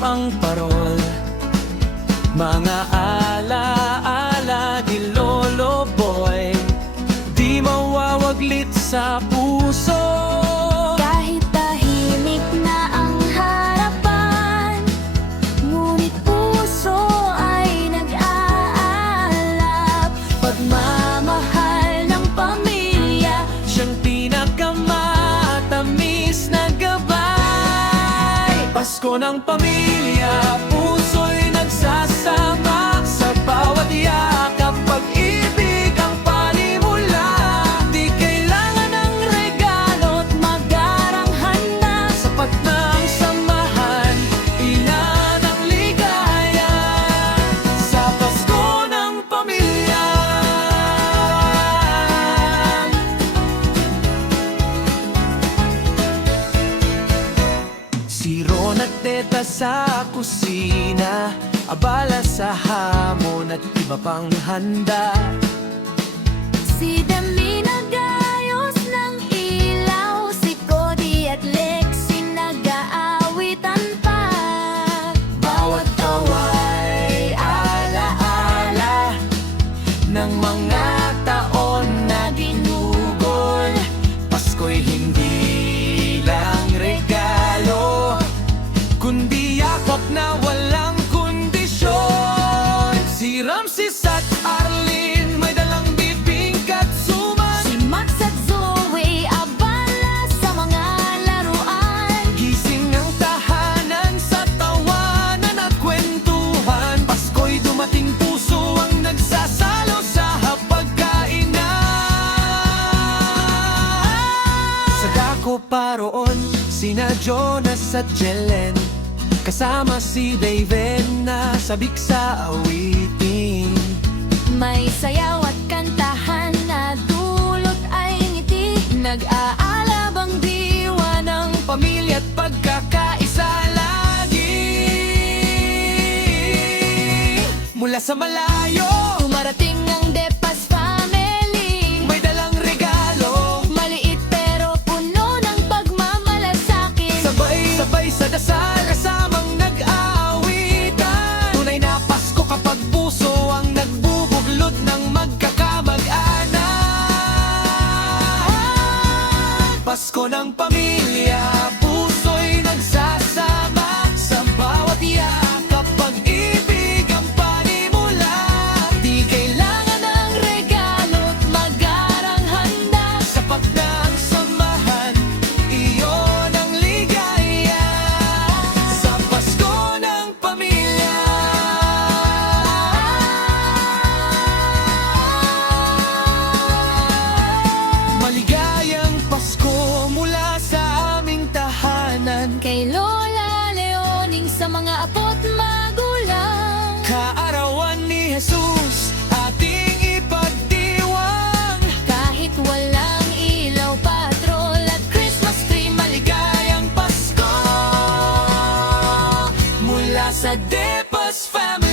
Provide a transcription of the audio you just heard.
ang parol. Mga alaala ni Lolo Boy, di mawawaglit sa puso. Kahit tahimik na ang harapan, ngunit puso ay nag-aalap. Pagmamahal ng pamilya, Siyang pinakamatamis na gabay. Pasko ng pamilya, puso'y nagsasama. Sa bawat yakap, pag-ibig ang panimula. Di kailangan ng regalo't magarang handa. Sapat na ang samahan, ilan ang ligaya. Sa Pasko ng pamilya. Si Ron at Teta sa kusina, abala sa hamon at iba pang handa. si Demi nag-ayos ng ilaw, si Cody at Lexie nag-aawitan pa. Bawat tawa'y alaala ng mga taon na ginugol. Pasko'y hindi lang regalo, kundi yakap na walang kondisyon. Si Ramses at Arlene may dalang bibingkat suman. Si Max at Zoe abala sa mga laruan. Gising ang tahanan sa tawanan at kwentuhan. Pasko'y dumating, puso ang nagsasalo sa hapagkainan. Sa dako paroon, sina Jonas at Jelen, kasama si David na sabik sa awitin. May sayaw at kantahan na dulot ay ngiti. Nag-aalabang diwa ng Pamilya at pagkakaisa lagi. Mula sa malayo, tumarating ang Depas family. may dalang regalo. Maliit pero puno ng pagmamalasakit. Sabay sa dasal, kasamang nag-aawitan. Tunay na Pasko kapag puso ang nagbubuglod ng magkakamag-anak. Pasko ng pamilya, puso'y nagsasama. Sa bawat yakap, pag-ibig ang panimula. Di kailangan ng regalo't magarang handa. Sapat na ang samahan, iyon ang ligaya. Sa Pasko ng pamilya. Maligayang Pasko mula sa aming tahanan. Kay Lola Leoning sa mga apo't magulang. Kaarawan ni Jesus, ating ipagdiwang. Kahit walang ilaw, patrol at Christmas tree, Maligayang Pasko mula sa Depas family.